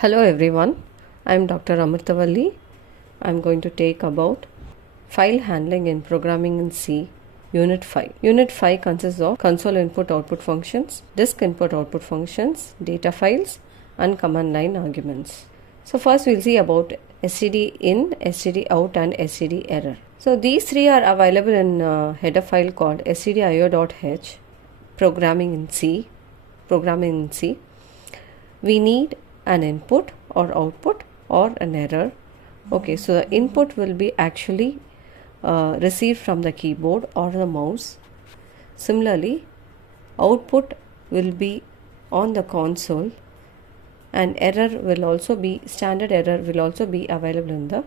Hello everyone, I am Dr. Amritavalli. I am going to take about file handling in programming in C, Unit 5. Unit 5 consists of console input-output functions, disk input-output functions, data files and command line arguments. So first we'll see about std in, std out and std error. So these three are available in a header file called stdio.h, programming in C. We need an input or output or an error. Okay, so the input will be actually received from the keyboard or the mouse. Similarly, output will be on the console and standard error will also be available in the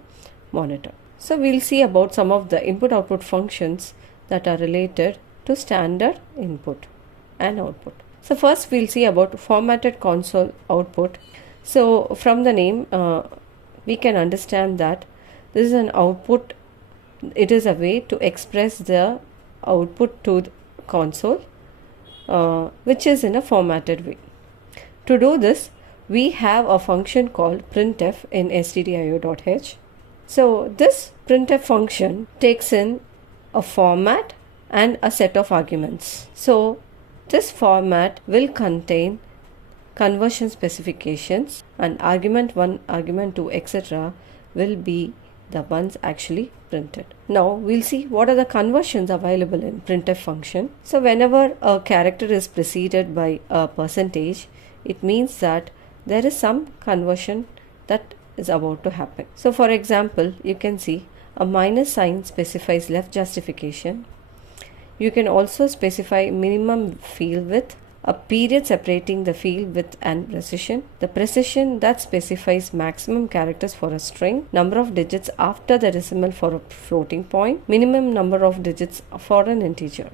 monitor. So we'll see about some of the input output functions that are related to standard input and output. So first we'll see about formatted console output. So from the name we can understand that this is an output. It is a way to express the output to the console which is in a formatted way. To do this, we have a function called printf in stdio.h. So this printf function takes in a format and a set of arguments. So this format will contain conversion specifications and argument 1, argument 2, etc. will be the ones actually printed. Now we'll see what are the conversions available in printf function. So whenever a character is preceded by a percentage, it means that there is some conversion that is about to happen. So for example, you can see a minus sign specifies left justification. You can also specify minimum field width, a period separating the field width and precision, the precision that specifies maximum characters for a string, number of digits after the decimal for a floating point, minimum number of digits for an integer,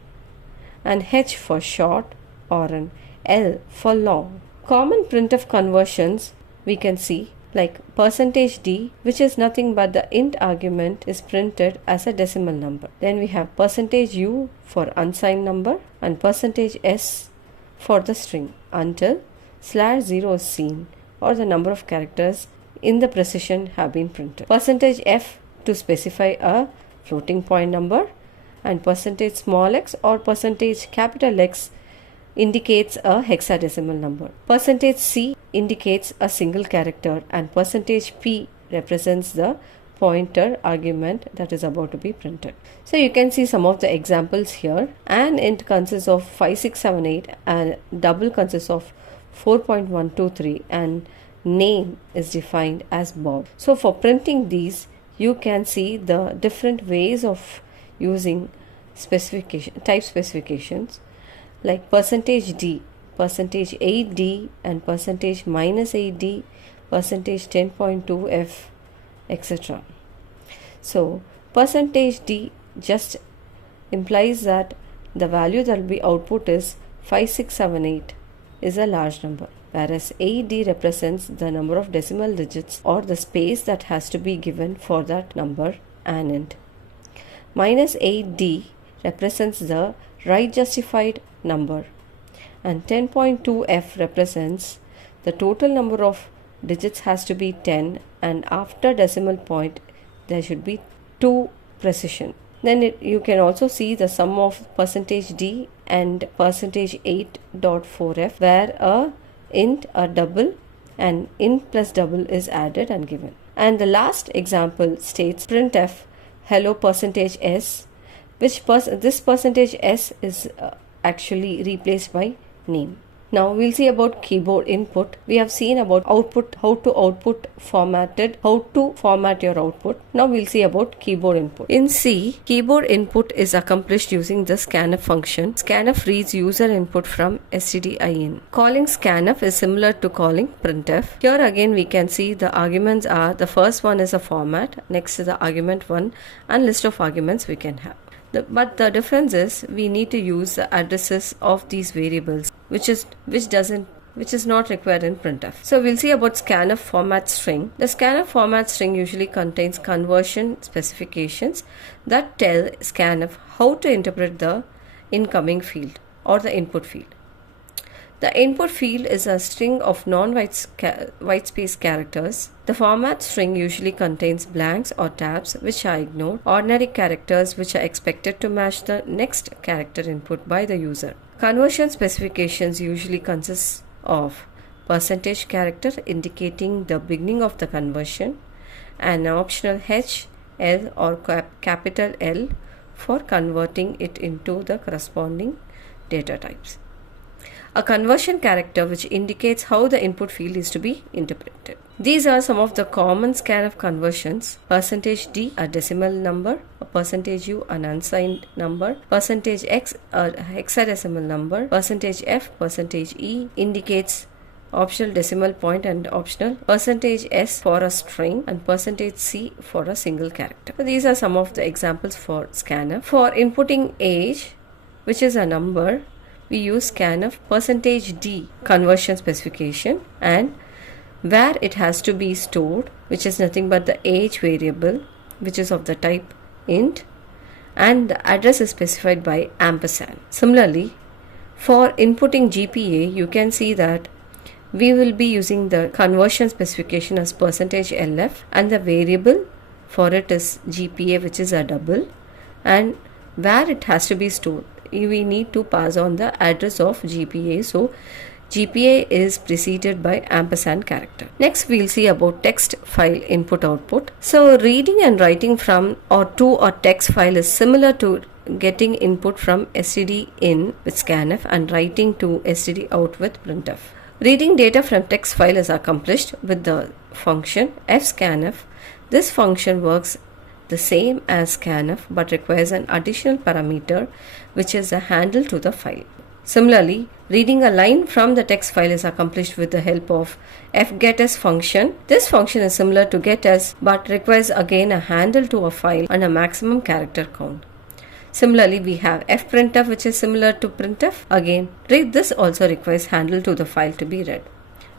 and H for short or an L for long. Common printf conversions we can see like %d, which is nothing but the int argument is printed as a decimal number. Then we have %u for unsigned number and %s for the string until /0 is seen or the number of characters in the precision have been printed. %f to specify a floating point number and %x or %X indicates a hexadecimal number. %c indicates a single character and %p represents the pointer argument that is about to be printed. So you can see some of the examples here. An int consists of 5678 and double consists of 4.123 and name is defined as Bob. So for printing these, you can see the different ways of using type specifications like %d, %8d and %-8d, %10.2f, etc. So %d just implies that the value that will be output is 5678 is a large number, whereas 8d represents the number of decimal digits or the space that has to be given for that number and int. -8d represents the right justified number and 10.2f represents the total number of digits has to be 10 and after decimal point there should be 2 precision. Then you can also see the sum of %d and %8.4f where a int, a double and int plus double is added and given. And the last example states printf hello %s, which this %s is actually replaced by name. Now we'll see about keyboard input. We have seen about output, how to format your output. Now we'll see about keyboard input. In C, keyboard input is accomplished using the scanf function. Scanf reads user input from stdin. Calling scanf is similar to calling printf. Here again we can see the arguments are, the first one is a format, next is the argument 1 and list of arguments we can have. But the difference is we need to use the addresses of these variables which is not required in printf. So we'll see about scanf format string. The scanf format string usually contains conversion specifications that tell scanf how to interpret the incoming field or the input field. The input field is a string of non-white space characters. The format string usually contains blanks or tabs which are ignored, ordinary characters which are expected to match the next character input by the user. Conversion specifications usually consist of percentage character indicating the beginning of the conversion, and an optional H, L or capital L for converting it into the corresponding data types. A conversion character which indicates how the input field is to be interpreted. These are some of the common scanf conversions. %D, a decimal number, a %U, an unsigned number, %X, a hexadecimal number, %F, %E indicates optional decimal point and optional %S for a string and %C for a single character. So these are some of the examples for scanf. For inputting age, which is a number, we use scanf %D conversion specification, and where it has to be stored, which is nothing but the age variable, which is of the type int, and the address is specified by ampersand. Similarly, for inputting GPA, you can see that we will be using the conversion specification as %LF, and the variable for it is GPA, which is a double, and where it has to be stored, we need to pass on the address of GPA. So GPA is preceded by ampersand character. Next we'll see about text file input output. So reading and writing from or to a text file is similar to getting input from std in with scanf and writing to std out with printf. Reading data from text file is accomplished with the function fscanf. This function works the same as scanf but requires an additional parameter which is a handle to the file. Similarly, reading a line from the text file is accomplished with the help of fgetS function. This function is similar to getS but requires again a handle to a file and a maximum character count. Similarly, we have fprintf, which is similar to printf. Again, read this also requires handle to the file to be read.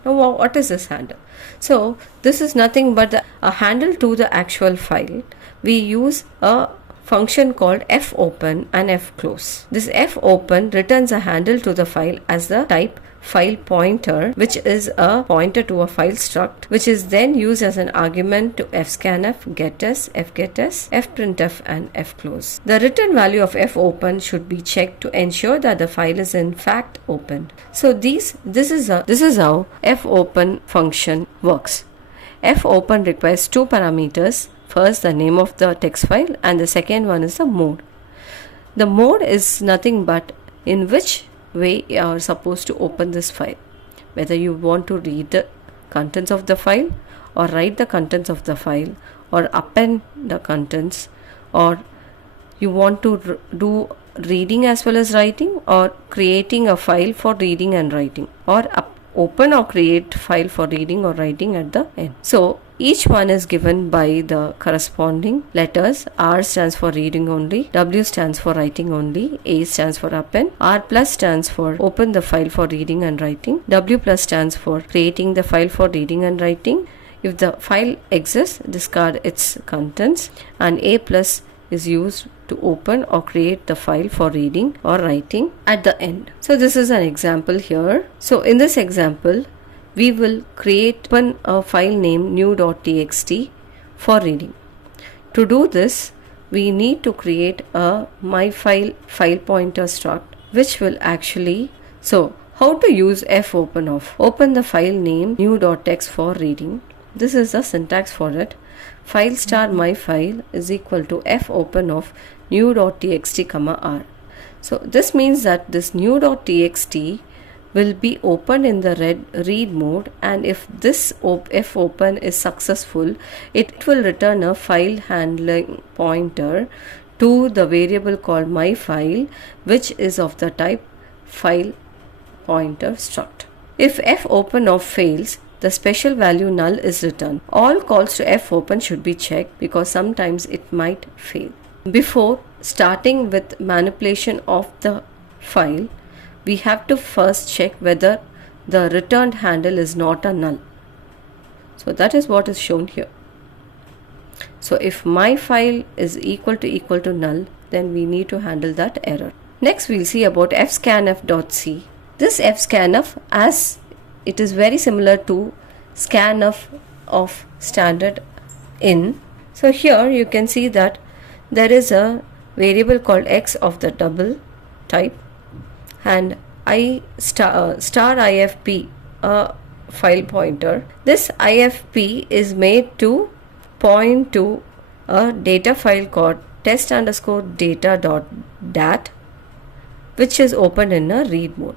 Now, what is this handle? So, this is nothing but a handle to the actual file. We use a function called fopen and fclose. This fopen returns a handle to the file as the type file pointer, which is a pointer to a file struct, which is then used as an argument to fscanf, getS, fgetS, fprintf and fclose. The return value of fopen should be checked to ensure that the file is in fact opened. So this is how fopen function works. Fopen requires two parameters. First, the name of the text file, and the second one is the mode. The mode is nothing but in which way you are supposed to open this file. Whether you want to read the contents of the file or write the contents of the file or append the contents, or you want to do reading as well as writing, or creating a file for reading and writing, or open or create file for reading or writing at the end. So each one is given by the corresponding letters. R stands for reading only, W stands for writing only, A stands for append, R plus stands for open the file for reading and writing, W plus stands for creating the file for reading and writing. If the file exists, discard its contents, and A plus is used to open or create the file for reading or writing at the end. So this is an example here. So in this example, we will create a file named new.txt for reading. To do this, we need to create a myfile file pointer struct, which will actually, so how to use fopen of? Open the file name new.txt for reading. This is the syntax for it. File star myfile is equal to fopen of new.txt comma r. So this means that this new.txt will be opened in the read mode, and if this fopen is successful, it will return a file handling pointer to the variable called myfile, which is of the type file pointer struct. If fopen of fails, the special value null is returned. All calls to fopen should be checked because sometimes it might fail. Before starting with manipulation of the file, we have to first check whether the returned handle is not a null. So that is what is shown here. So if myfile is equal to null, then we need to handle that error. Next we'll see about fscanf.c. This fscanf, as it is very similar to scanf of standard in. So here you can see that there is a variable called x of the double type and I star ifp, a file pointer. This ifp is made to point to a data file called test_data.dat, which is opened in a read mode.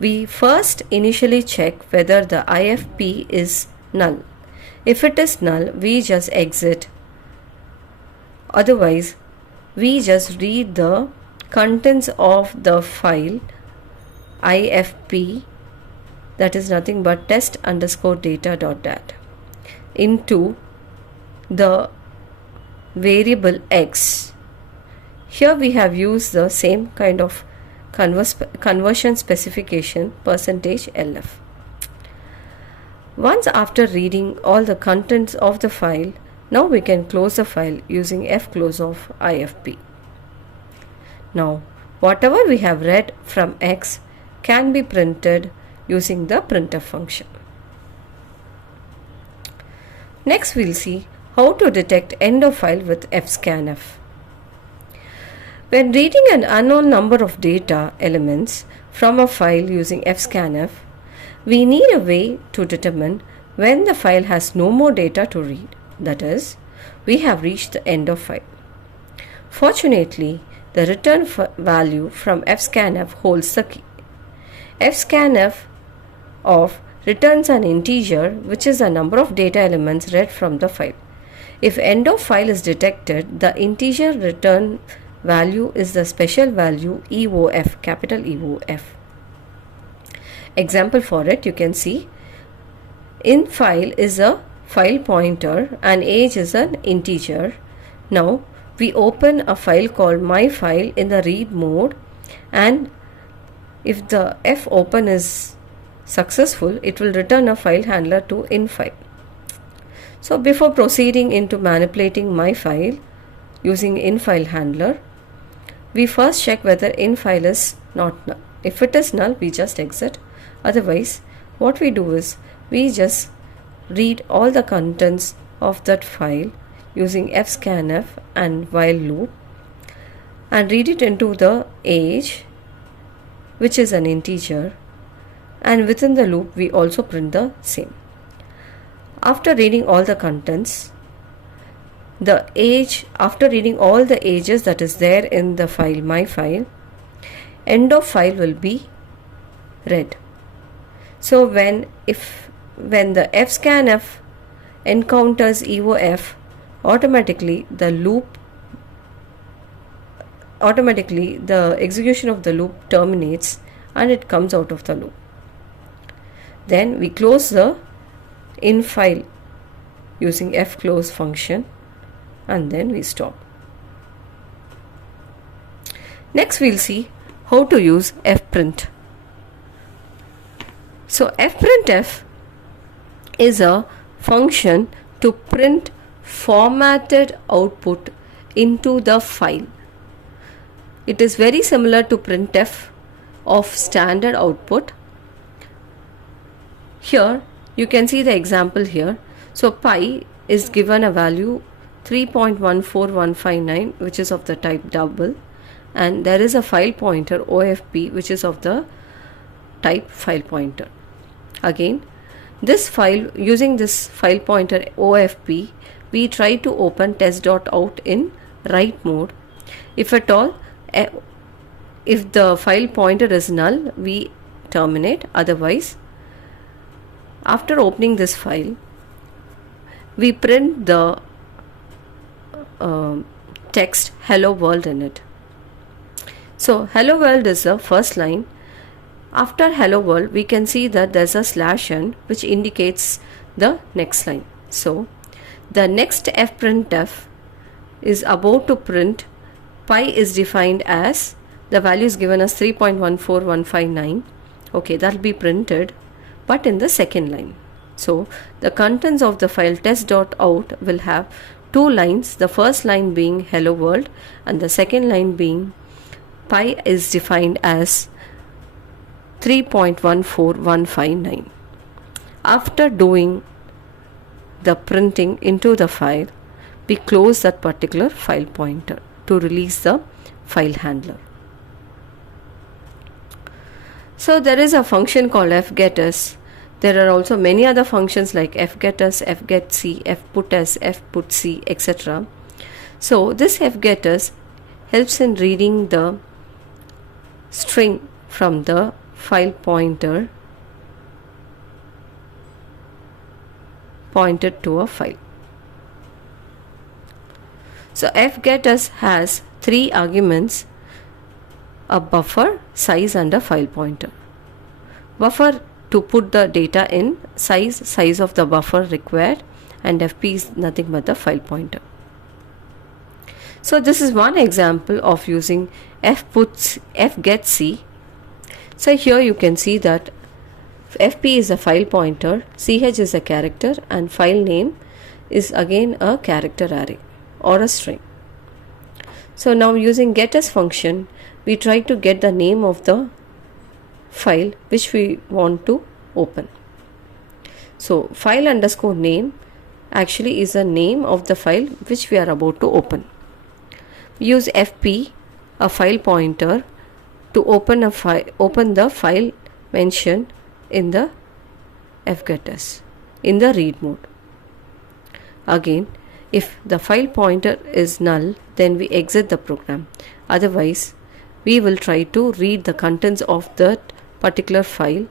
We first initially check whether the ifp is null. If it is null, we just exit. Otherwise, we just read the contents of the file ifp, that is nothing but test_data.dat, into the variable x. Here we have used the same kind of conversion specification %lf. Once after reading all the contents of the file, now we can close the file using fclose of ifp. Now whatever we have read from x can be printed using the printf function. Next we'll see how to detect end of file with fscanf. When reading an unknown number of data elements from a file using fscanf, we need a way to determine when the file has no more data to read, that is, we have reached the end of file. Fortunately, the return value from fscanf holds the key. Fscanf of returns an integer, which is the number of data elements read from the file. If end of file is detected, the integer return value is the special value EOF, capital EOF. Example for it, you can see in file is a file pointer and age is an integer. Now we open a file called myfile in the read mode, and if the fopen is successful, it will return a file handler to infile. So before proceeding into manipulating myfile using infile handler, we first check whether infile is not null. If it is null, we just exit. Otherwise, what we do is we just read all the contents of that file using fscanf and while loop and read it into the age, which is an integer, and within the loop we also print the same. After reading all the contents, the age, after reading all the ages that is there in the file myfile, end of file will be read. So when the fscanf encounters EOF, automatically the execution of the loop terminates and it comes out of the loop. Then we close the infile using fclose function and then we stop. Next we'll see how to use fprint. So fprintf is a function to print formatted output into the file. It is very similar to printf of standard output. Here you can see the example here. So pi is given a value 3.14159, which is of the type double, and there is a file pointer OFP, which is of the type file pointer. Again, this file, using this file pointer OFP, we try to open test.out in write mode. If at all, if the file pointer is null, we terminate. Otherwise, after opening this file, we print the text hello world in it. So hello world is the first line. After hello world, we can see that there's a /n which indicates the next line. So the next fprintf is about to print. Pi is defined as, the value is given as 3.14159. Okay, that will be printed, but in the second line. So the contents of the file test.out will have two lines, the first line being hello world and the second line being pi is defined as 3.14159. After doing the printing into the file, we close that particular file pointer to release the file handler. So there is a function called fgetS. There are also many other functions like fgetS, fgetC, fputS, fputC, etc. So this fgetS helps in reading the string from the file pointer pointed to a file. So fgetS has three arguments: a buffer, size and a file pointer. Buffer to put the data in, size of the buffer required, and fp is nothing but the file pointer. So this is one example of using fgetC. So here you can see that fp is a file pointer, ch is a character, and file name is again a character array or a string. So now using getS function, we try to get the name of the file which we want to open. So file underscore name actually is the name of the file which we are about to open. We use fp, a file pointer, to open the file mentioned in the fgetS in the read mode. Again, if the file pointer is null, then we exit the program. Otherwise, we will try to read the contents of that particular file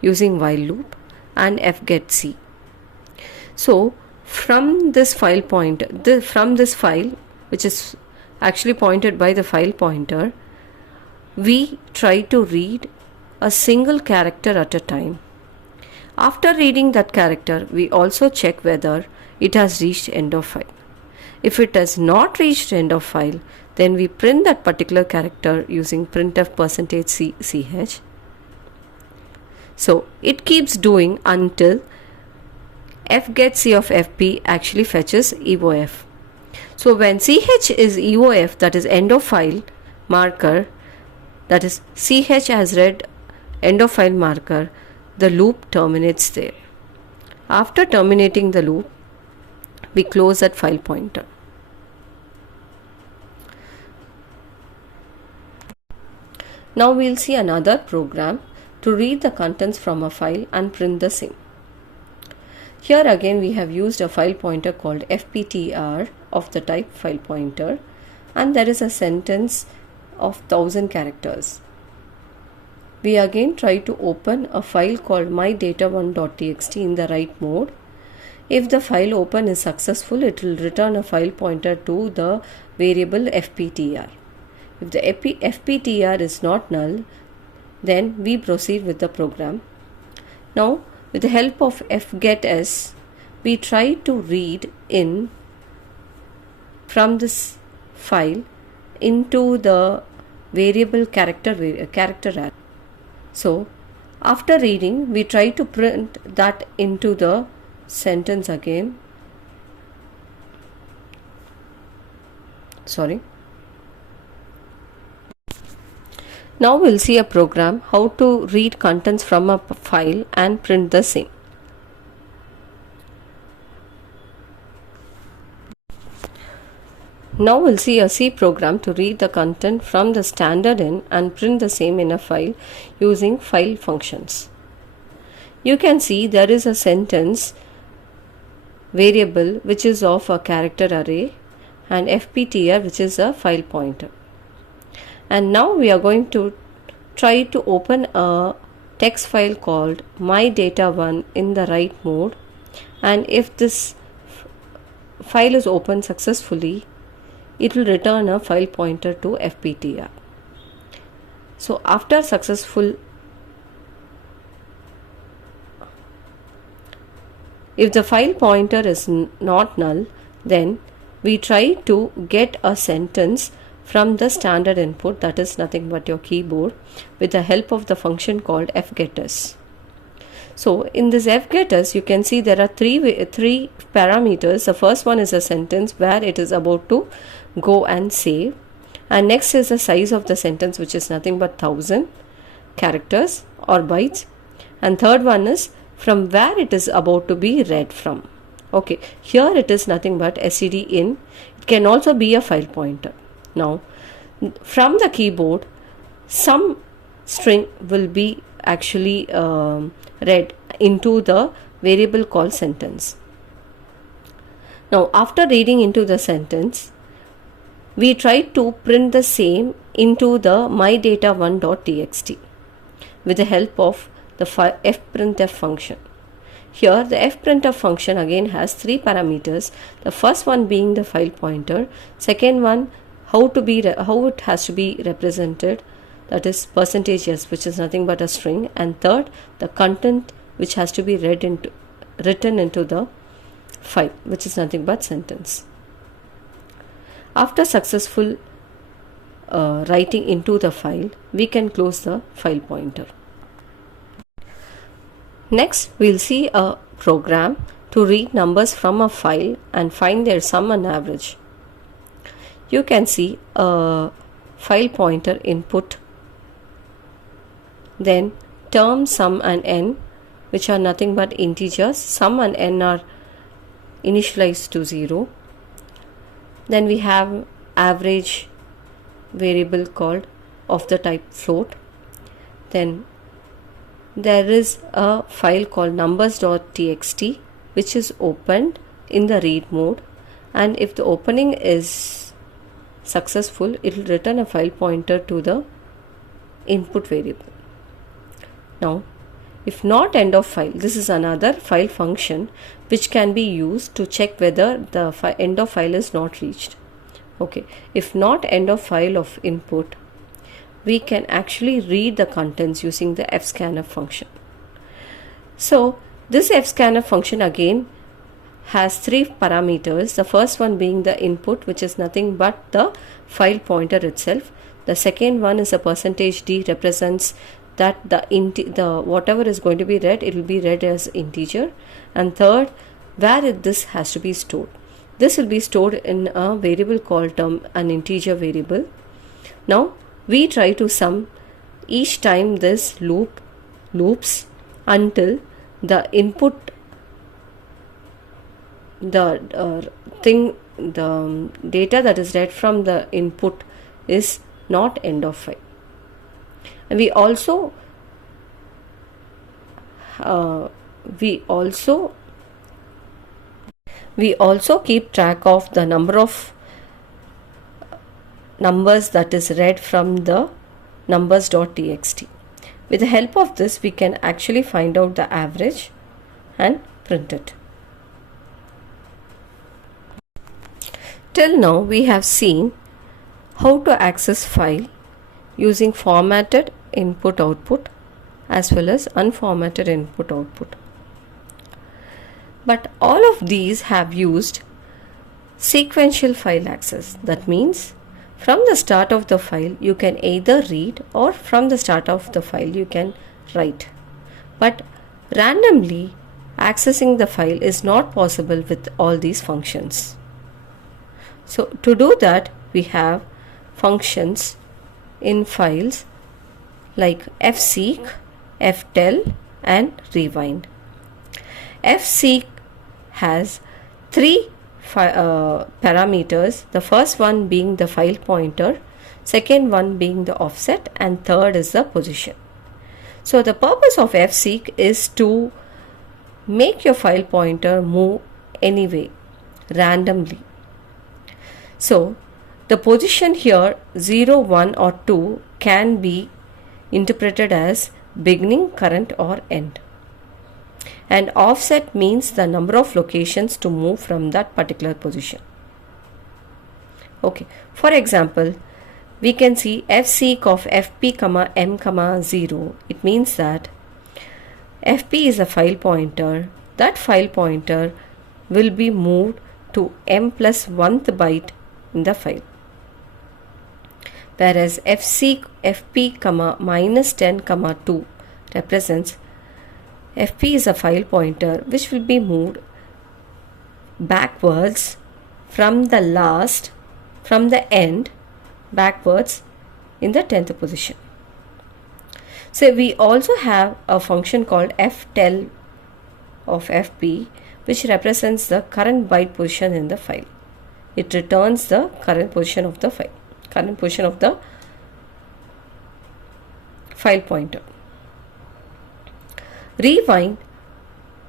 using while loop and fgetC. So from this file pointer, from this file which is actually pointed by the file pointer, we try to read a single character at a time. After reading that character, we also check whether it has reached end of file. If it has not reached end of file, then we print that particular character using printf %ch. So it keeps doing until fgetC of fp actually fetches EOF. So when ch is EOF, that is end of file marker, that is ch has read end of file marker, the loop terminates there. After terminating the loop, we close that file pointer. Now we'll see another program to read the contents from a file and print the same. Here again we have used a file pointer called fptr of the type file pointer, and there is a sentence of 1000 characters. We again try to open a file called mydata1.txt in the write mode. If the file open is successful, it will return a file pointer to the variable fptr. If the fptr is not null, then we proceed with the program. Now, with the help of fgetS, we try to read in from this file into the variable character array. So, after reading, we try to print that into the sentence again. Now we'll see a program how to read contents from a file and print the same. Now we'll see a C program to read the content from the standard in and print the same in a file using file functions. You can see there is a sentence variable which is of a character array and fptr which is a file pointer. And now we are going to try to open a text file called mydata1 in the write mode, and if this file is opened successfully, it will return a file pointer to fptr. So after successful, if the file pointer is not null, then we try to get a sentence from the standard input, that is nothing but your keyboard, with the help of the function called fgetS. So in this fgetS, you can see there are three parameters. The first one is a sentence where it is about to go and save, and next is the size of the sentence, which is nothing but 1000, characters or bytes, and third one is from where it is about to be read from. Okay, here it is nothing but std in. It can also be a file pointer. Now from the keyboard, some string will be actually read into the variable called sentence. Now after reading into the sentence, we try to print the same into the mydata1.txt with the help of the fprintf function. Here the fprintf function again has three parameters. The first one being the file pointer, second one how it has to be represented, that is %s, which is nothing but a string, and third the content which has to be written into the file, which is nothing but sentence. After successful writing into the file, we can close the file pointer. Next, we'll see a program to read numbers from a file and find their sum and average. You can see a file pointer input, then term, sum and n, which are nothing but integers. Sum and n are initialized to 0. Then we have average variable called of the type float. Then there is a file called numbers.txt which is opened in the read mode, and if the opening is successful, it will return a file pointer to the input variable. Now if not end of file, this is another file function which can be used to check whether the end of file is not reached. Okay, if not end of file of input, we can actually read the contents using the fscanf function. So this fscanf function again has three parameters. The first one being the input, which is nothing but the file pointer itself. The second one is a %d, represents that the whatever is going to be read, it will be read as integer. And third, where this has to be stored. This will be stored in a variable called term, an integer variable. Now we try to sum each time this loops until the input, the data that is read from the input is not end of file. And we also keep track of the number of numbers that is read from the numbers.txt. With the help of this, we can actually find out the average and print it. Till now we have seen how to access file using formatted input output as well as unformatted input output. But all of these have used sequential file access. That means from the start of the file you can either read, or from the start of the file you can write. But randomly accessing the file is not possible with all these functions. So to do that, we have functions in files like fseek, ftell and rewind. Fseek has three parameters, the first one being the file pointer, second one being the offset, and third is the position. So the purpose of fseek is to make your file pointer move anyway, randomly. So the position here 0, 1 or 2 can be interpreted as beginning, current or end. And offset means the number of locations to move from that particular position. Okay, for example, we can see fseek of fp, m, 0. It means that fp is a file pointer. That file pointer will be moved to m plus 1th byte in the file. Whereas fseek fp, minus 10, 2 represents fp is a file pointer which will be moved backwards from the end backwards in the 10th position. So we also have a function called ftell of fp, which represents the current byte position in the file. It returns the current position of the file, current position of the file pointer. Rewind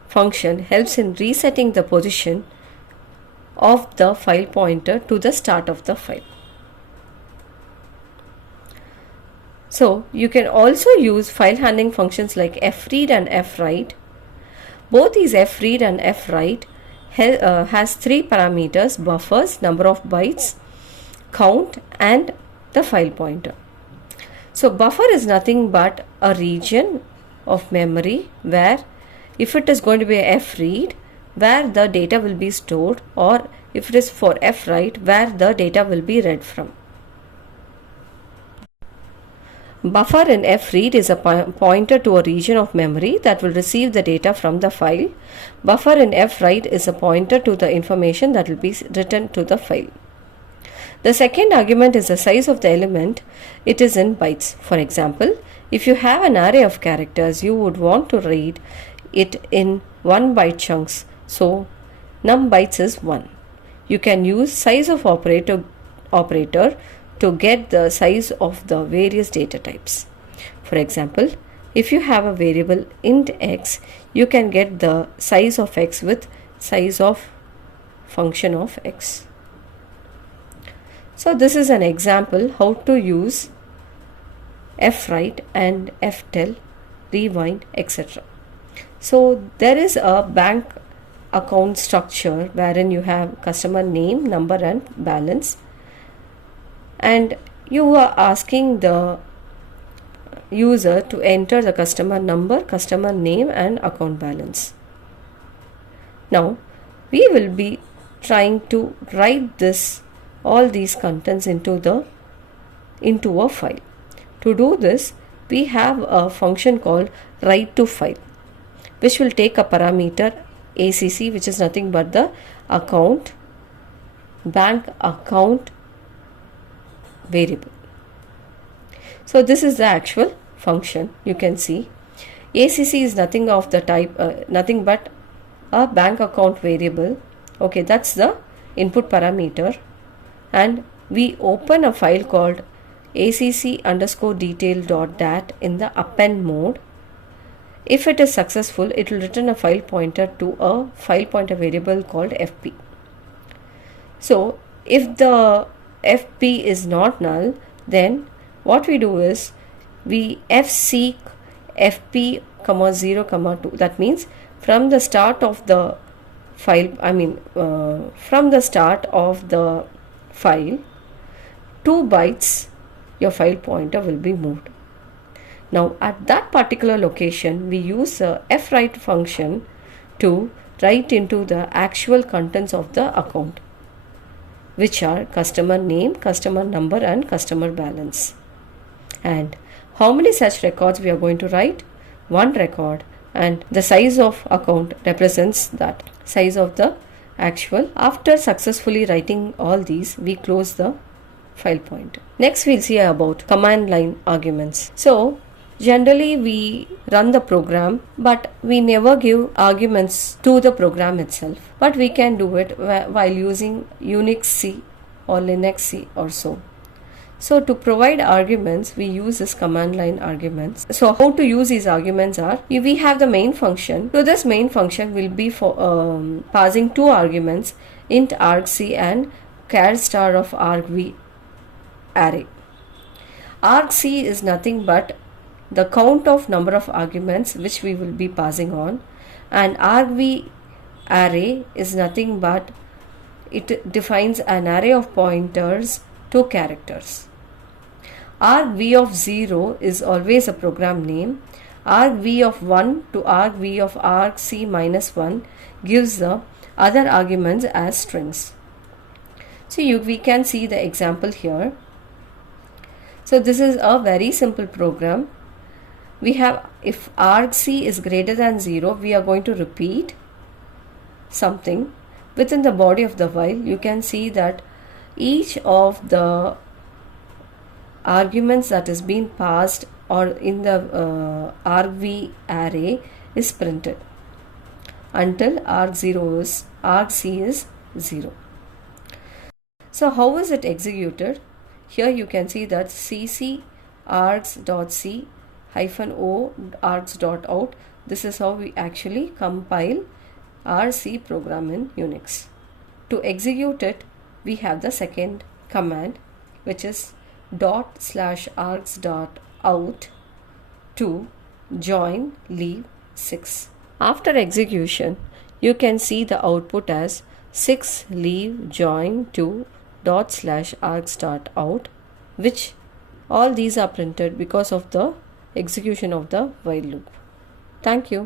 function helps in resetting the position of the file pointer to the start of the file. So you can also use file handling functions like fread and fwrite. Both these fread and fwrite has three parameters: buffers, number of bytes, count, and the file pointer. So buffer is nothing but a region of memory where, if it is going to be a fread, where the data will be stored, or if it is for fwrite, where the data will be read from. Buffer in fread is a pointer to a region of memory that will receive the data from the file. Buffer in fwrite is a pointer to the information that will be written to the file. The second argument is the size of the element. It is in bytes. For example, if you have an array of characters, you would want to read it in 1 byte chunks. So num bytes is 1. You can use size of operator to get the size of the various data types. For example, if you have a variable int x, you can get the size of x with size of function of x. So this is an example how to use fwrite and ftell, rewind, etc. So there is a bank account structure wherein you have customer name, number, and balance, and you are asking the user to enter the customer number, customer name, and account balance. Now we will be trying to write all these contents into a file. To do this, we have a function called write to file, which will take a parameter ACC, which is nothing but the bank account variable. So this is the actual function. You can see ACC is nothing of the type, nothing but a bank account variable. Okay, that's the input parameter, and we open a file called acc_detail.dat in the append mode. If it is successful, it will return a file pointer to a file pointer variable called fp. So if the fp is not null, then what we do is we fseek fp, 0, 2. That means from the start of the file, from the start of the file, 2 bytes your file pointer will be moved. Now at that particular location, we use a fwrite function to write into the actual contents of the account, which are customer name, customer number, and customer balance. And how many such records we are going to write? 1 record, and the size of account represents that size of the actual. After successfully writing all these, we close the file pointer. Next we'll see about command line arguments. So generally we run the program, but we never give arguments to the program itself, but we can do it while using Unix C or Linux C or so. So to provide arguments, we use this command line arguments. So how to use these arguments are, we have the main function. So this main function will be for passing 2 arguments, int argc and char star of argv array. Argc is nothing but the count of number of arguments which we will be passing on, and argv array is nothing but it defines an array of pointers to characters. argv of 0 is always a program name. argv of 1 to argv of argc minus 1 gives the other arguments as strings. So we can see the example here. So this is a very simple program. We have, if argc is greater than 0, we are going to repeat something within the body of the while. You can see that each of the arguments that is being passed or in the argv array is printed until argc is 0. So how is it executed? Here you can see that cc args.c -o args.out. This is how we actually compile our C program in Unix. To execute it, we have the second command, which is /args.out to join leave 6. After execution, you can see the output as 6 leave join to ./args.out, which all these are printed because of the execution of the while loop. Thank you.